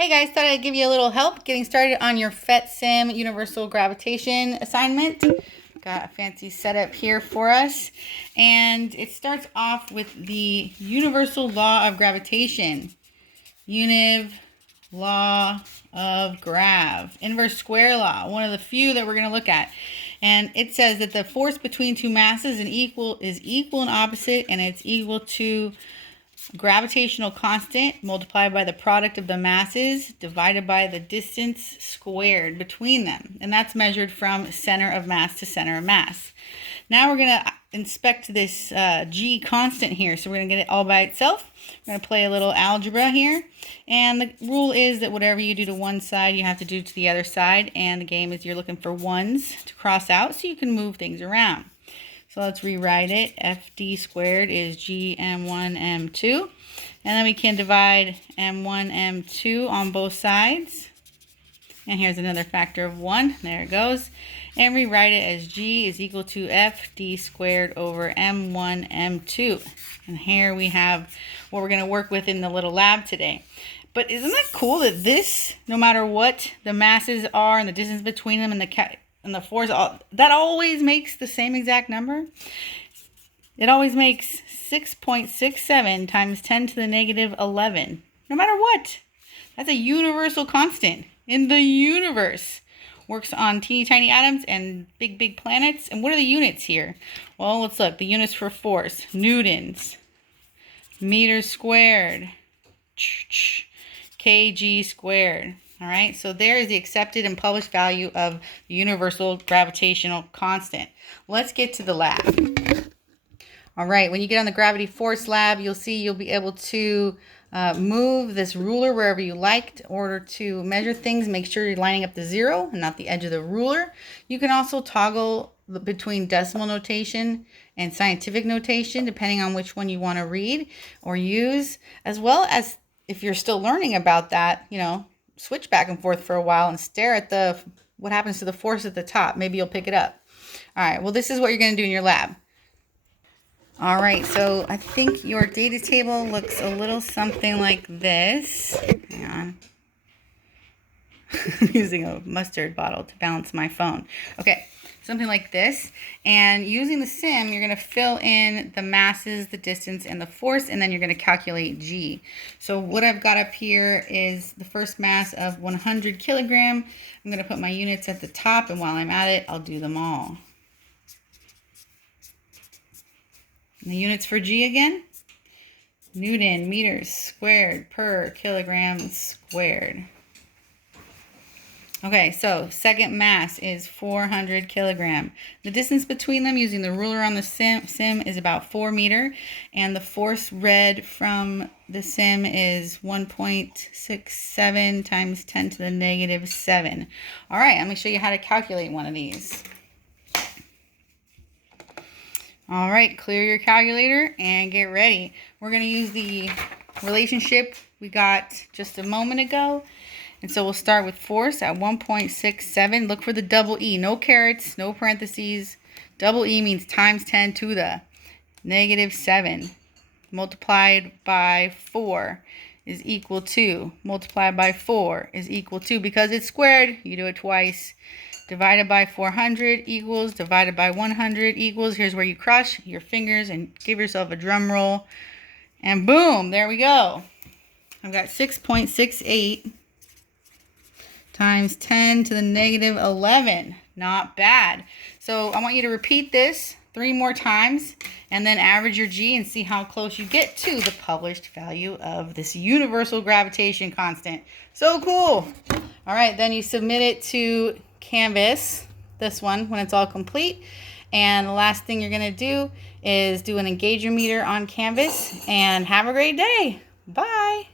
Hey guys, thought I'd give you a little help getting started on your PhET Sim Universal Gravitation assignment. Got a fancy setup here for us. And it starts off with the Universal Law of Gravitation. Univ Law of Grav. Inverse square law, one of the few that we're going to look at. And it says that the force between two masses is equal and opposite, and it's equal to gravitational constant multiplied by the product of the masses divided by the distance squared between them. And that's measured from center of mass to center of mass. Now we're going to inspect this G constant here. So we're going to get it all by itself. We're going to play a little algebra here. And the rule is that whatever you do to one side, you have to do to the other side. And the game is you're looking for ones to cross out so you can move things around. So let's rewrite it. FD squared is GM1M2. And then we can divide M1M2 on both sides. And here's another factor of 1. There it goes. And rewrite it as G is equal to FD squared over M1M2. And here we have what we're going to work with in the little lab today. But isn't that cool that this, no matter what the masses are and the distance between them and the force, that always makes the same exact number? It always makes 6.67 times 10 to the negative 11, no matter what. That's a universal constant in the universe. Works on teeny tiny atoms and big planets. And what are the units here? Well, let's look. The units for force: newtons, meters squared, kg squared. All right, so there is the accepted and published value of the universal gravitational constant. Let's get to the lab. All right, when you get on the gravity force lab, you'll see you'll be able to move this ruler wherever you like in order to measure things. Make sure you're lining up the 0 and not the edge of the ruler. You can also toggle between decimal notation and scientific notation, depending on which one you want to read or use, as well as if you're still learning about that, switch back and forth for a while and stare at what happens to the force at the top. Maybe you'll pick it up. All right, well, this is what you're going to do in your lab. All right, so I think your data table looks a little something like this. Hang on. I'm using a mustard bottle to balance my phone. Okay, something like this. And using the sim, you're going to fill in the masses, the distance, and the force, and then you're going to calculate G. So what I've got up here is the first mass of 100 kilogram. I'm going to put my units at the top, and while I'm at it, I'll do them all. And the units for G again: Newton meters squared per kilogram squared. Okay, so second mass is 400 kilogram. The distance between them using the ruler on the sim is about 4 meters, and the force read from the sim is 1.67 times 10 to the negative 7. All right, let me show you how to calculate one of these. All right, clear your calculator and get ready. We're going to use the relationship we got just a moment ago. And so we'll start with force at 1.67. Look for the double E. No carets, no parentheses. Double E means times 10 to the negative 7. Multiplied by 4 is equal to. Multiplied by 4 is equal to. Because it's squared, you do it twice. Divided by 400 equals, divided by 100 equals. Here's where you crush your fingers and give yourself a drum roll. And boom, there we go. I've got 6.68 times 10 to the negative 11. Not bad. So I want you to repeat this 3 more times and then average your G and see how close you get to the published value of this universal gravitation constant. So cool. All right, then you submit it to Canvas, this one, when it's all complete. And the last thing you're going to do is do an engager meter on Canvas. And have a great day. Bye.